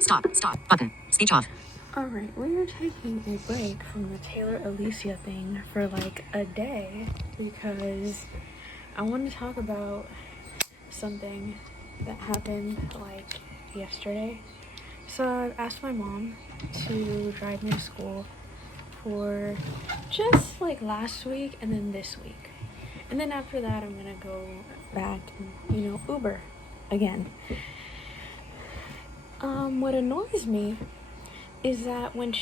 Stop. Button. Speech off. Alright, we are taking a break from the Taylor Alicia thing for like a day because I want to talk about something that happened like yesterday. So I asked my mom to drive me to school for just like last week and then this week. And then after that I'm gonna go back and, Uber again. What annoys me is that when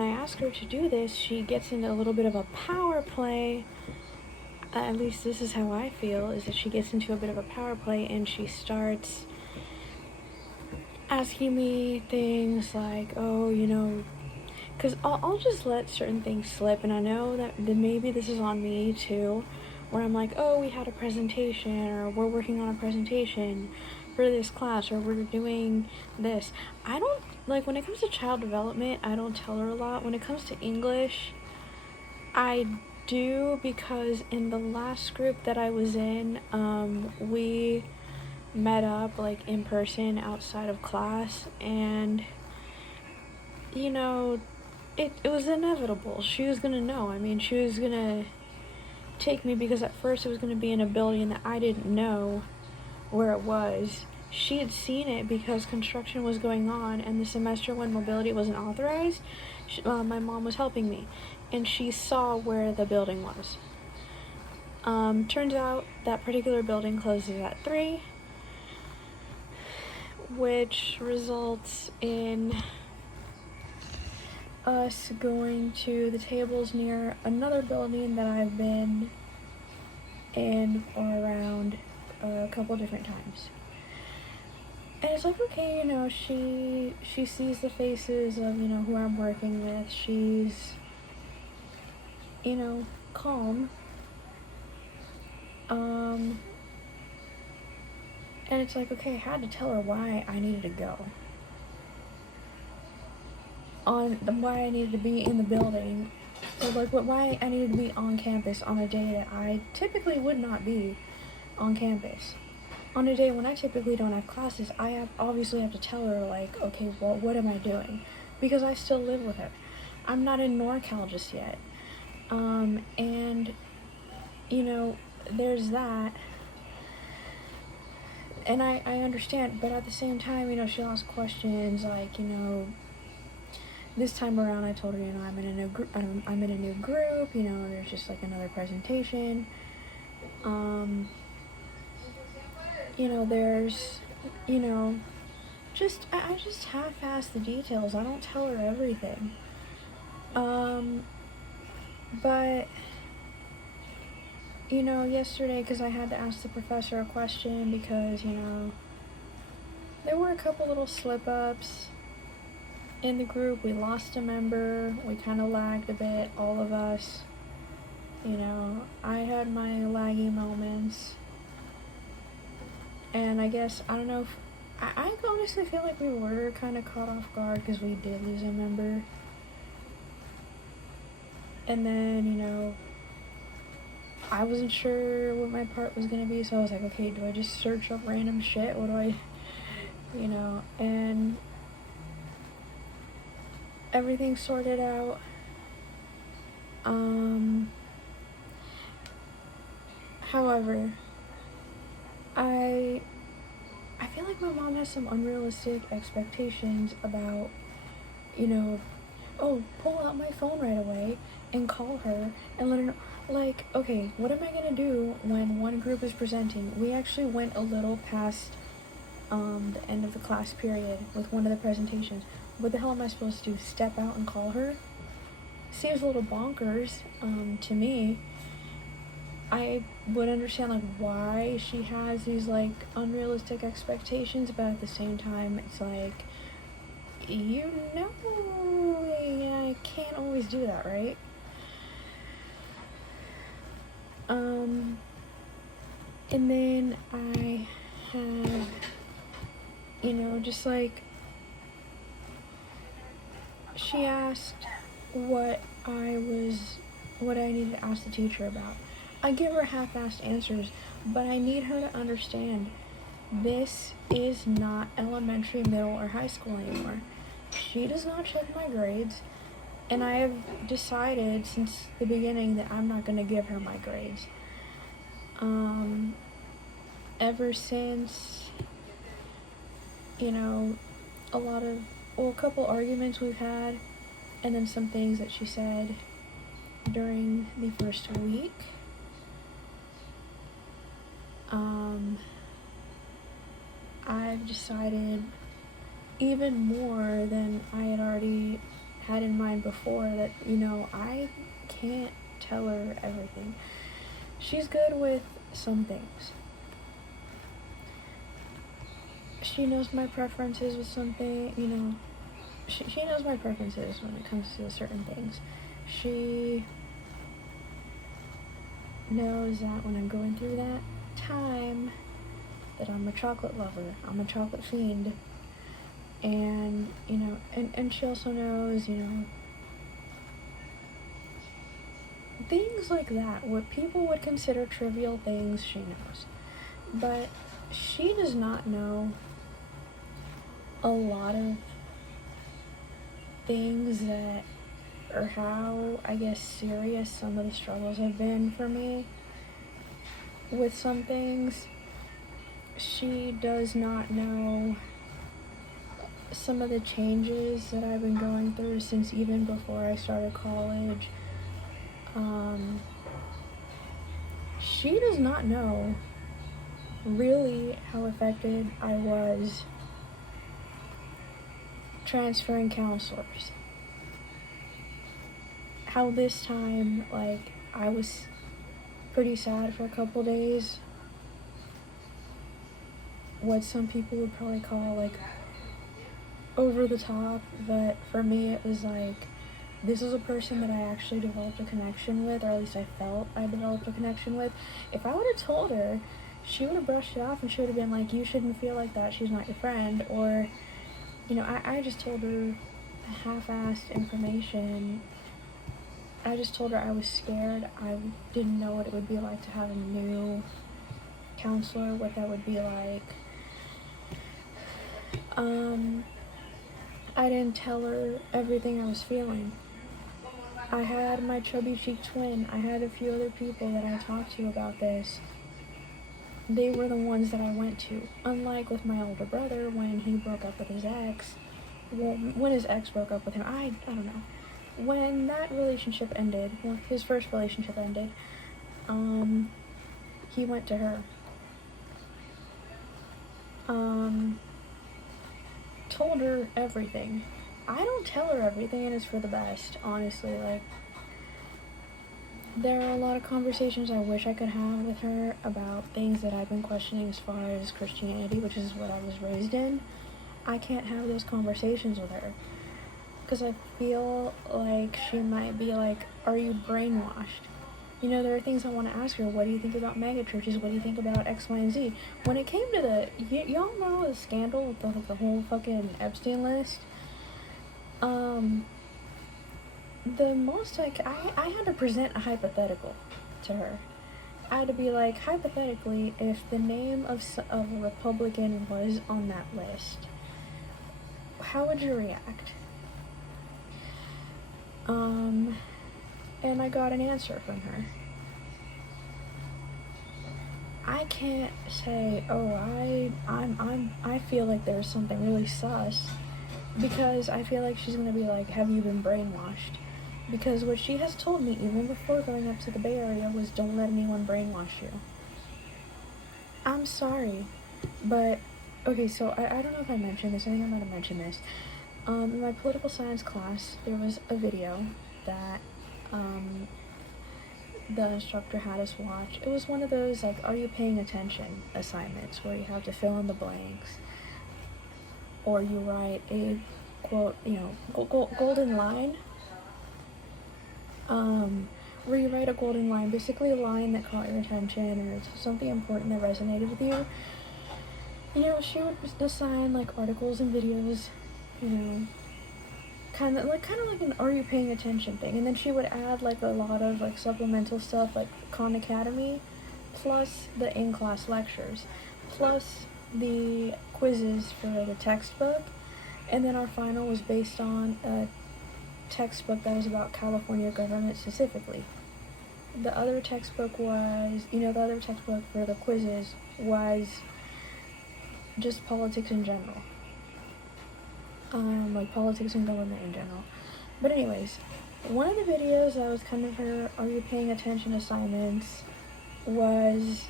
I ask her to do this, she gets into a little bit of a power play. At least this is how I feel, is that she gets into a bit of a power play and she starts asking me things like, because I'll just let certain things slip, and I know that maybe this is on me too, where I'm like, oh, we had a presentation, or we're working on a presentation for this class, or we're doing this. I don't, when it comes to child development, I don't tell her a lot. When it comes to English, I do, because in the last group that I was in, we met up, in person outside of class, and, it was inevitable. She was gonna know. She was gonna take me, because at first it was gonna be in a building that I didn't know where it was. She had seen it because construction was going on, and the semester when mobility wasn't authorized, my mom was helping me, and she saw where the building was. Turns out that particular building closes at 3, which results in us going to the tables near another building that I've been in or around a couple different times. And it's okay, she sees the faces of, who I'm working with. She's, calm. And it's okay, I had to tell her why I needed to go. Why I needed to be in the building. So, why I needed to be on campus on a day that I typically would not be on campus. On a day when I typically don't have classes, I obviously have to tell her, okay, well, what am I doing? Because I still live with her. I'm not in NorCal just yet. And, there's that. And I understand, but at the same time, she asks questions this time around I told her, I'm in a new group, there's just another presentation. There's, I just half-ass the details. I don't tell her everything. But, yesterday, because I had to ask the professor a question, because, there were a couple little slip-ups in the group. We lost a member. We kind of lagged a bit, all of us. I had my laggy moments. And I guess, I don't know if, I honestly feel like we were kind of caught off guard because we did lose a member. And then, I wasn't sure what my part was going to be, so I was like, okay, do I just search up random shit? What do I, and everything sorted out. However, I feel like my mom has some unrealistic expectations about, pull out my phone right away and call her and let her know. Okay, what am I gonna do when one group is presenting? We actually went a little past the end of the class period with one of the presentations. What the hell am I supposed to do? Step out and call her? Seems a little bonkers to me. I would understand why she has these unrealistic expectations, but at the same time it's I can't always do that, right? And then I have, she asked what I needed to ask the teacher about. I give her half-assed answers, but I need her to understand This is not elementary, middle, or high school anymore. She does not check my grades, and I have decided since the beginning that I'm not going to give her my grades. Ever since, a couple arguments we've had, and then some things that she said during the first week, I've decided even more than I had already had in mind before that, I can't tell her everything. She's good with some things. She knows my preferences with something, she knows my preferences when it comes to certain things. She knows that when I'm going through that time that I'm a chocolate lover, I'm a chocolate fiend. And, and she also knows, things like that, what people would consider trivial things, she knows. But she does not know a lot of things that, or how, I guess, serious some of the struggles have been for me with some things. She does not know some of the changes that I've been going through since even before I started college. She does not know really how affected I was transferring counselors. How this time, I was pretty sad for a couple days. What some people would probably call, over the top, but for me it was this is a person that I actually developed a connection with, or at least I felt I developed a connection with. If I would have told her, she would have brushed it off and she would have been like, you shouldn't feel like that, she's not your friend. Or, I just told her half-assed information. I just told her I was scared. I didn't know what it would be like to have a new counselor, what that would be like. I didn't tell her everything I was feeling. I had my chubby cheek twin. I had a few other people that I talked to about this. They were the ones that I went to. Unlike with my older brother, when he broke up with his ex. Well, when his ex broke up with him, I don't know. When that relationship ended, his first relationship ended, he went to her. Told her everything. I don't tell her everything, and it's for the best, honestly. There are a lot of conversations I wish I could have with her about things that I've been questioning as far as Christianity, which is what I was raised in. I can't have those conversations with her because I feel like she might be like, are you brainwashed? There are things I want to ask her. What do you think about mega churches? What do you think about X, Y, and Z? When it came to y'all know the scandal with the whole fucking Epstein list? The most I had to present a hypothetical to her. I had to be like, hypothetically, if the name of a Republican was on that list, how would you react? And I got an answer from her. I can't say, I feel like there's something really sus, because I feel like she's gonna be like, have you been brainwashed? Because what she has told me, even before going up to the Bay Area, was don't let anyone brainwash you. I'm sorry, but, okay, so I don't know if I mentioned this, I think I might have mentioned this. In my political science class, there was a video that, the instructor had us watch. It was one of those, are you paying attention assignments, where you have to fill in the blanks, or you write a quote, golden line, where you write a golden line, basically a line that caught your attention, or something important that resonated with you. She would assign, articles and videos, kind of like an are you paying attention thing, and then she would add a lot of supplemental stuff like Khan Academy, plus the in-class lectures, plus the quizzes for the textbook, and then our final was based on a textbook that was about California government specifically. The other textbook was, the other textbook for the quizzes was just politics in general. Like politics and government in general. But anyways, one of the videos that was kind of her "Are you paying attention?" assignments was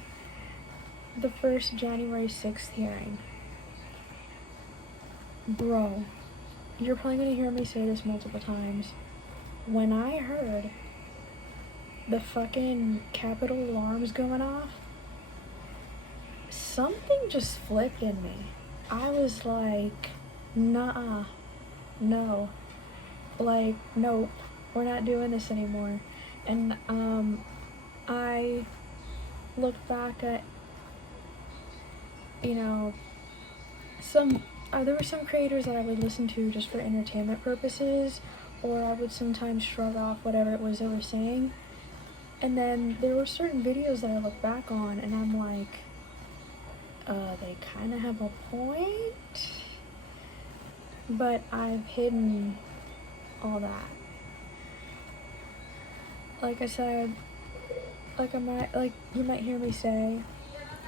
the first January 6th hearing. Bro, you're probably gonna hear me say this multiple times. When I heard the fucking Capitol alarms going off, something just flipped in me. I was like, nah, no. Like, nope, we're not doing this anymore. And I looked back at, there were some creators that I would listen to just for entertainment purposes, or I would sometimes shrug off whatever it was they were saying. And then there were certain videos that I look back on and I'm like, they kind of have a point, but I've hidden all that. Like I said, you might hear me say,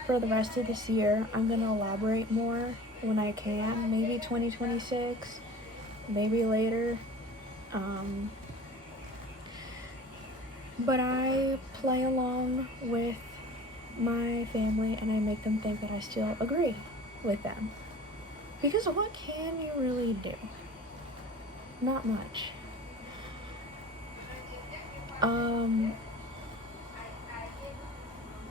for the rest of this year, I'm gonna elaborate more when I can. Maybe 2026, maybe later. But I play along with my family and I make them think that I still agree with them. Because what can you really do? Not much.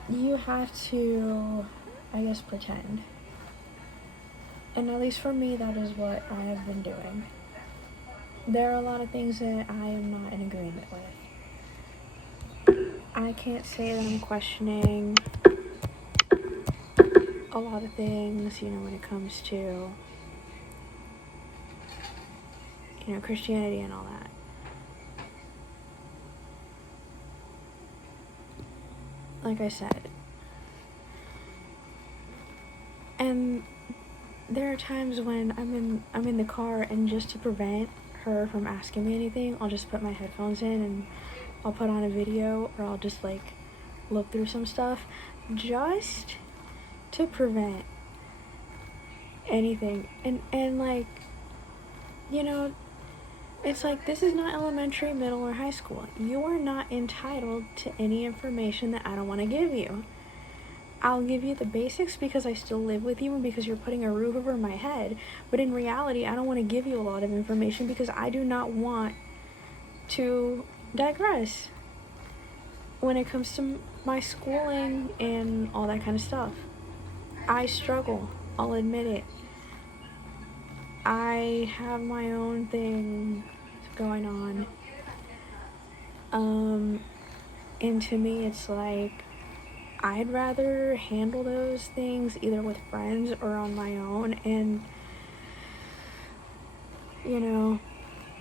You have to, I guess, pretend. And at least for me, that is what I have been doing. There are a lot of things that I am not in agreement with. I can't say that I'm questioning a lot of things, when it comes to, Christianity and all that. Like I said. And there are times when I'm in the car, and just to prevent her from asking me anything, I'll just put my headphones in and I'll put on a video, or I'll just look through some stuff just to prevent anything. And it's like, this is not elementary, middle, or high school. You are not entitled to any information that I don't want to give you. I'll give you the basics because I still live with you and because you're putting a roof over my head. But in reality, I don't want to give you a lot of information because I do not want to digress when it comes to my schooling and all that kind of stuff. I struggle. I'll admit it. I have my own thing going on. And to me, it's like, I'd rather handle those things either with friends or on my own. And,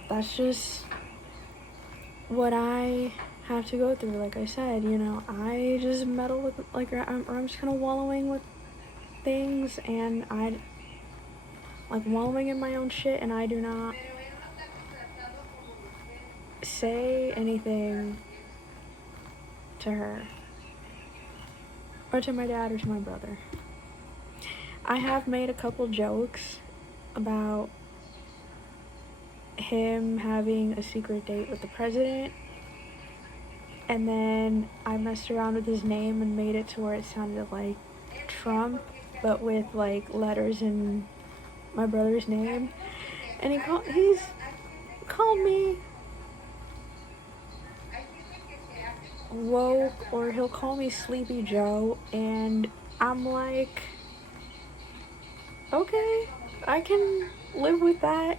that's just what I have to go through. Like I said, I just meddle with, I'm just kind of wallowing with things, and wallowing in my own shit, and I do not say anything to her, or to my dad, or to my brother. I have made a couple jokes about him having a secret date with the president, and then I messed around with his name and made it to where it sounded like Trump, but with letters in my brother's name. And he's called me woke, or he'll call me Sleepy Joe, and I'm like, okay, I can live with that,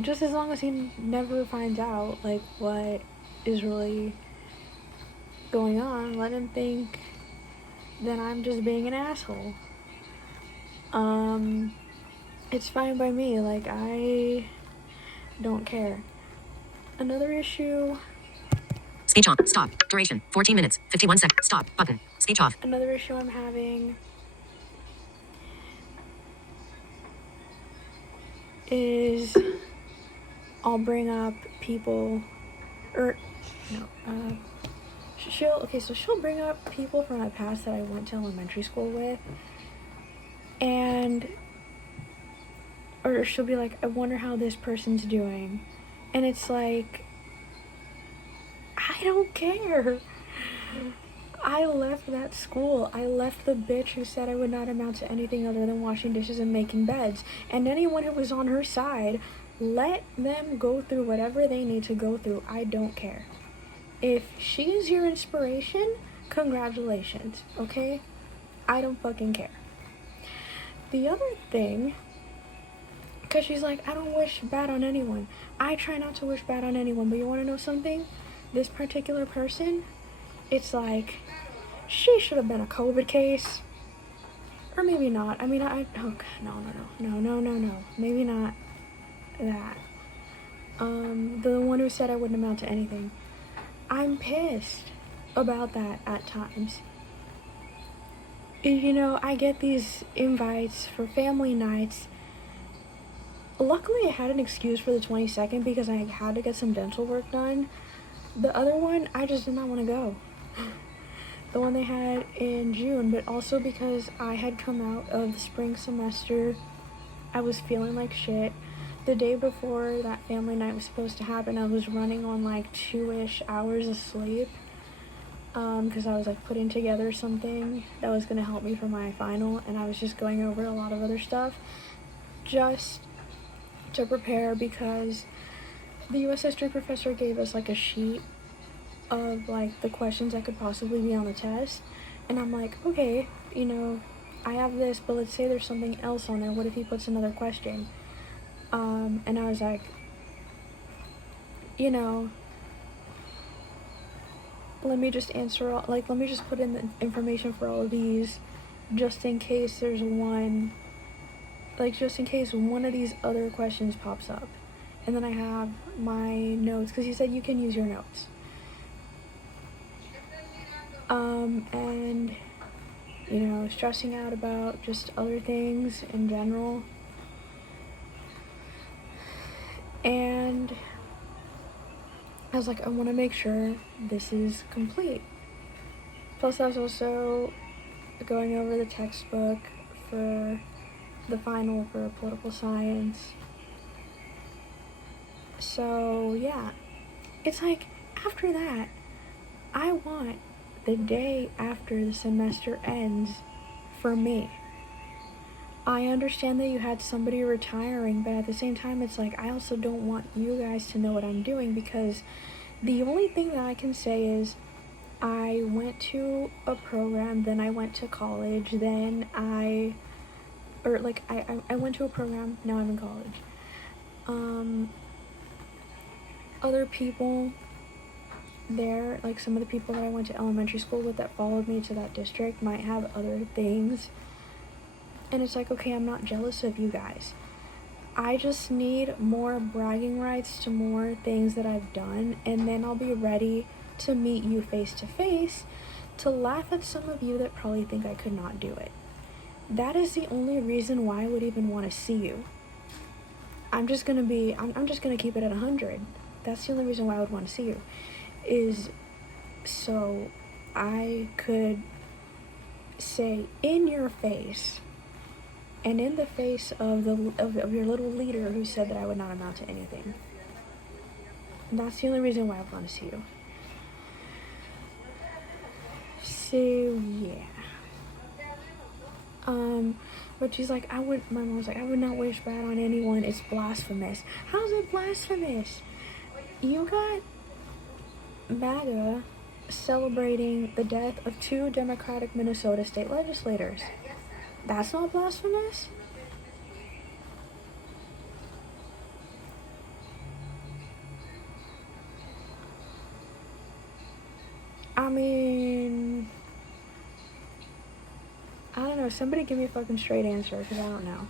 just as long as he never finds out what is really going on. Let him think that I'm just being an asshole. It's fine by me. I don't care. Another issue. Speech on. Stop. Duration. 14 minutes. 51 seconds. Stop. Button. Speech off. Another issue I'm having is I'll bring up people, or no, she'll bring up people from my past that I went to elementary school with, or she'll be like, I wonder how this person's doing, and it's like, I don't care. I left that school. I left the bitch who said I would not amount to anything other than washing dishes and making beds. And anyone who was on her side, let them go through whatever they need to go through. I don't care. If she is your inspiration, congratulations, okay? I don't fucking care. The other thing, because she's like, I don't wish bad on anyone. I try not to wish bad on anyone, but you want to know something? This particular person, it's like, she should have been a COVID case. Or maybe not. I mean, no. Maybe not that. The one who said I wouldn't amount to anything. I'm pissed about that at times. You know, I get these invites for family nights. Luckily, I had an excuse for the 22nd because I had to get some dental work done. The other one, I just did not want to go. The one they had in June, but also because I had come out of the spring semester, I was feeling like shit. The day before that family night was supposed to happen, I was running on like 2-ish hours of sleep, because I was like putting together something that was going to help me for my final, and I was just going over a lot of other stuff just to prepare, because the US history professor gave us like a sheet of like the questions that could possibly be on the test, and I'm like, okay, you know, I have this, but let's say there's something else on there. What if he puts another question? And I was like, you know, let me just let me just put in the information for all of these, just in case there's one, like just in case one of these other questions pops up. And then I have my notes, because he said you can use your notes. And, you know, stressing out about just other things in general. And I was like, I want to make sure this is complete. Plus, I was also going over the textbook for the final for political science. So, yeah. It's like, after that, I want the day after the semester ends for me. I understand that you had somebody retiring, but at the same time, it's like, I also don't want you guys to know what I'm doing, because the only thing that I can say is I went to a program, then I went to college, then I went to a program, now I'm in college. Other people there, like some of the people that I went to elementary school with that followed me to that district, might have other things. And it's like, okay, I'm not jealous of you guys. I just need more bragging rights to more things that I've done, and then I'll be ready to meet you face to face to laugh at some of you that probably think I could not do it. That is the only reason why I would even want to see you. I'm just gonna keep it at 100. That's the only reason why I would want to see you, is so I could say in your face, and in the face of your little leader who said that I would not amount to anything. That's the only reason why I want to see you. So yeah. But she's like, my mom was like, I would not wish bad on anyone. It's blasphemous. How's it blasphemous? You got MAGA celebrating the death of 2 Democratic Minnesota state legislators. That's not blasphemous? I mean, I don't know. Somebody give me a fucking straight answer, because I don't know.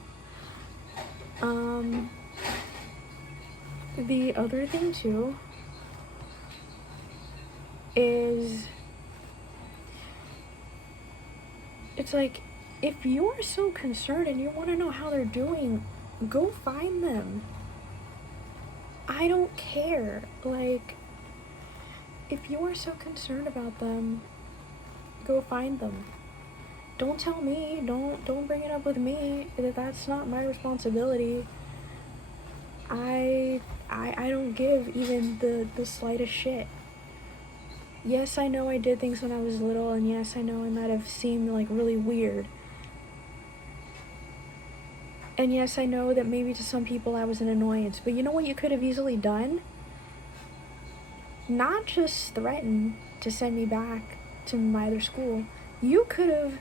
The other thing, too, is it's like, if you are so concerned and you want to know how they're doing, Go find them. I don't care. Like, if you are so concerned about them, go find them. Don't tell me. Don't bring it up with me. That's not my responsibility. I don't give even the slightest shit. Yes, I know I did things when I was little, and yes, I know I might have seemed like really weird. And yes, I know that maybe to some people I was an annoyance, but you know what you could have easily done? Not just threaten to send me back to my other school. You could have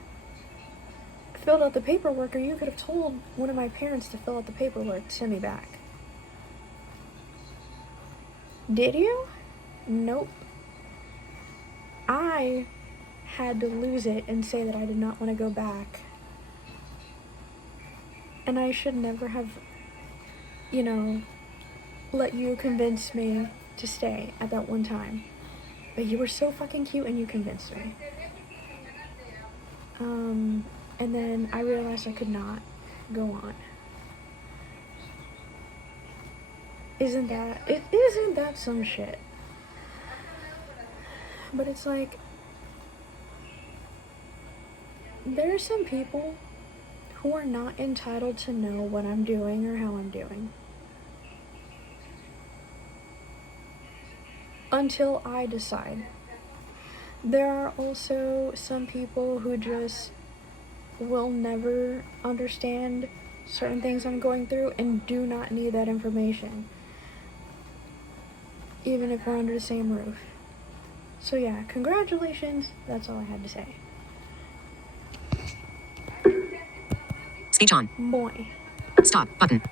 filled out the paperwork, or you could have told one of my parents to fill out the paperwork to send me back. Did you? Nope. I had to lose it and say that I did not want to go back. And I should never have, let you convince me to stay at that one time. But you were so fucking cute and you convinced me. And then I realized I could not go on. Isn't that some shit? But it's like, there are some people who are not entitled to know what I'm doing or how I'm doing. Until I decide. There are also some people who just will never understand certain things I'm going through and do not need that information. Even if we're under the same roof. So yeah, congratulations. That's all I had to say. Speech on. Boy. Stop button.